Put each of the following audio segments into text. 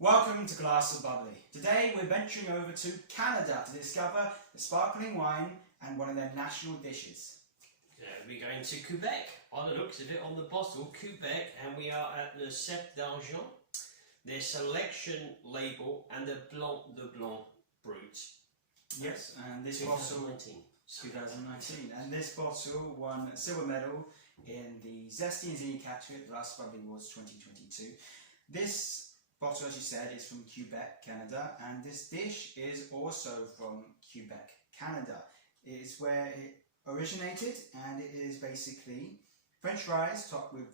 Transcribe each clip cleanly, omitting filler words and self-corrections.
Welcome to Glass of Bubbly. Today we're venturing over to Canada to discover the sparkling wine and one of their national dishes. We're going to Quebec, on the looks of it, on the bottle, Quebec, and we are at the CEP d'Argent, their selection label, and the Blanc de Blanc Brut. Yes, and this 2019. 2019, and this bottle won a silver medal in the Zesty and Zini category at the last Bubbly Awards 2022. This bottle, as you said, is from Quebec, Canada, and this dish is also from Quebec, Canada. It is where it originated, and it is basically French fries topped with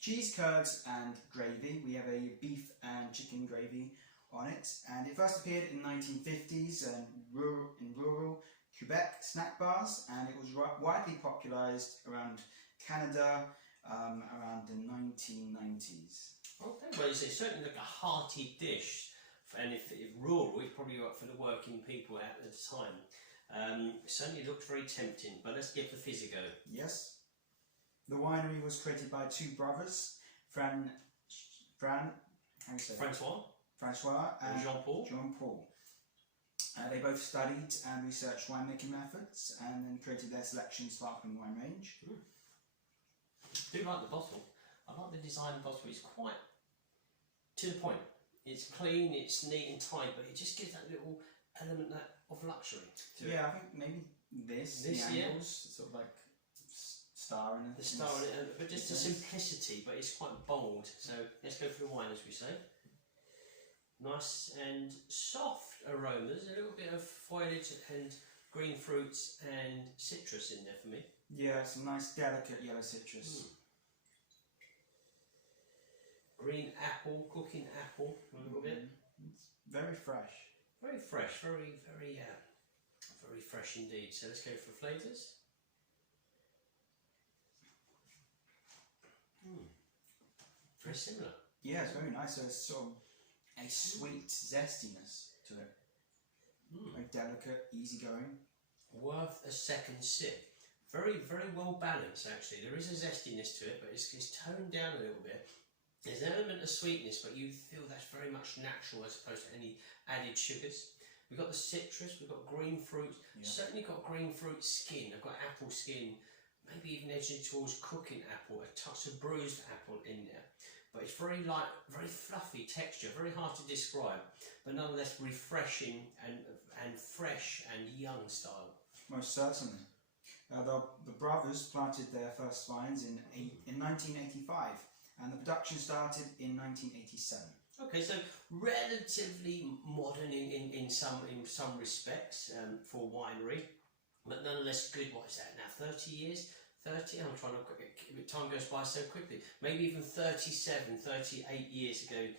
cheese curds and gravy. We have a beef and chicken gravy on it, and it first appeared in 1950s in rural Quebec snack bars, and it was widely popularized around Canada around the 1990s. Okay, well, it's certainly like a hearty dish, and if rural, it's probably right for the working people at the time. It certainly looked very tempting, but let's give the fizz a go. Yes. The winery was created by two brothers, Francois and Jean-Paul. They both studied and researched winemaking methods and then created their selection sparkling wine range. I do like the bottle. I like the design of the bottle. It's quite to the point. It's clean, it's neat and tight, but it just gives that little element of luxury to it. Yeah, I think maybe the angles, sort of like star in it. The star in it, but just the simplicity, but it's quite bold. So let's go for the wine, as we say. Nice and soft aromas, a little bit of foliage and green fruits and citrus in there for me. Yeah, some nice delicate yellow citrus. Green apple, cooking apple, a little bit. It's very fresh. Very fresh, very fresh indeed. So let's go for flavours. Very similar. Yeah, it's very nice. So it's sort of a sweet zestiness to it. Very delicate, easygoing. Worth a second sip. Very well balanced actually. There is a zestiness to it, but it's toned down a little bit. There's an element of sweetness, but you feel that's very much natural as opposed to any added sugars. We've got the citrus, we've got green fruit, certainly got green fruit skin. I've got apple skin, maybe even edging towards cooking apple, a touch of bruised apple in there. But it's very light, very fluffy texture, very hard to describe, but nonetheless refreshing and fresh and young style. Most certainly. The brothers planted their first vines in 1985, and the production started in 1987. Okay, so relatively modern in some respects for winery, but nonetheless good. What is that now? 30 years. 30, I'm trying to, time goes by so quickly, maybe even 37, 38 years ago,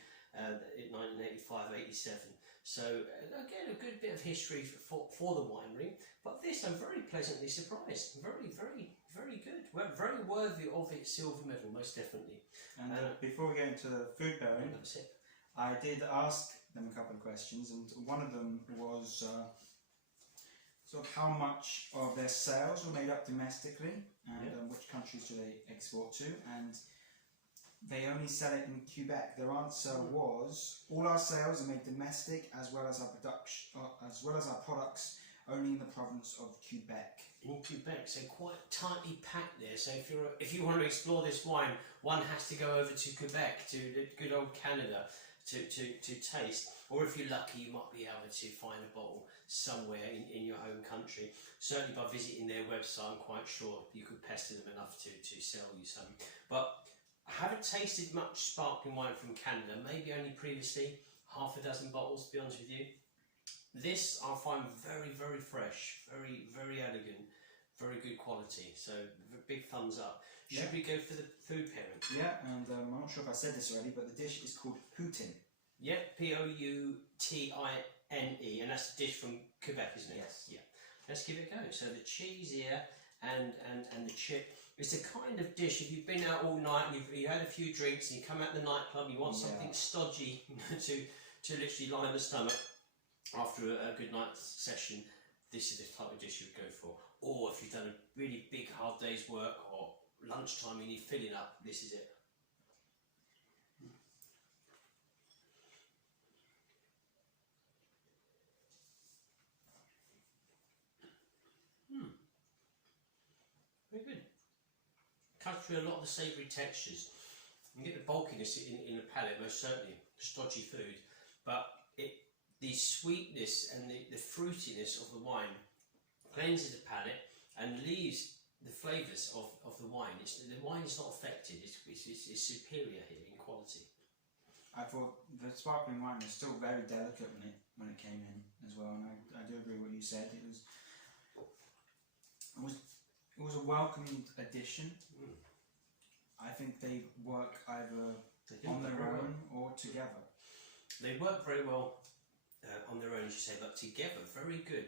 in 1985, 87. So again, a good bit of history for the winery, but this I'm very pleasantly surprised. Very good. Well, very worthy of its silver medal, most definitely. And before we get into the food pairing, I did ask them a couple of questions, and one of them was sort of how much of their sales were made up domestically, and which countries do they export to, and they only sell it in Quebec. Their answer was, all our sales are made domestic as well as our production, as well as our products only in the province of Quebec. In Quebec, so quite tightly packed there. So if you want to explore this wine, one has to go over to Quebec, to good old Canada, to taste. Or if you're lucky, you might be able to find a bottle somewhere in your home country. Certainly by visiting their website, I'm quite sure you could pester them enough to sell you some. But I haven't tasted much sparkling wine from Canada, maybe only previously, half a dozen bottles, to be honest with you. This I find very fresh, very elegant, very good quality. So big thumbs up. Should we go for the food pairing? Yeah, and I'm not sure if I said this already, but the dish is called Poutine. Yep, Poutine, and that's the dish from Quebec, isn't it? Yes. Yeah. Let's give it a go. So the cheese here and the chip. It's the kind of dish, if you've been out all night and you've had a few drinks and you come out the nightclub, you want something stodgy to literally line the stomach after a good night's session, this is the type of dish you'd go for. Or if you've done a really big hard day's work or lunchtime and you're filling up, this is it. Very good. Cuts through a lot of the savoury textures. You get the bulkiness in the palate, most certainly. Stodgy food, but the sweetness and the fruitiness of the wine cleanses the palate and leaves the flavours of the wine. The wine is not affected. It's superior here in quality. I thought the sparkling wine was still very delicate when it came in as well, and I do agree with what you said. It was a welcomed addition. I think they work either on their own or together. They work very well on their own, as you say, but together, very good.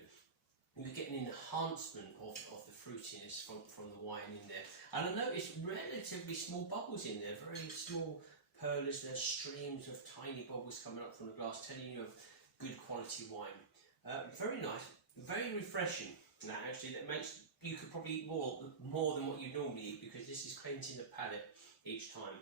You get an enhancement of the fruitiness from the wine in there. And I noticed relatively small bubbles in there, very small perlers. There's streams of tiny bubbles coming up from the glass, telling you of good quality wine. Very nice, very refreshing. Now, actually, that makes you could probably eat more than what you normally eat, because this is cleansing the palate each time.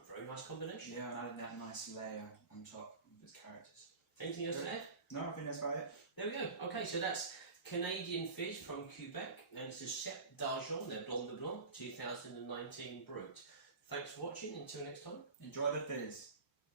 A very nice combination. Yeah, and adding that nice layer on top of its characters. Anything else to add? No, I think that's about it. There we go. Okay, so that's Canadian Fizz from Quebec, and it's a CEP d'Argent, their Blanc de Blanc 2019 Brut. Thanks for watching. Until next time. Enjoy the fizz.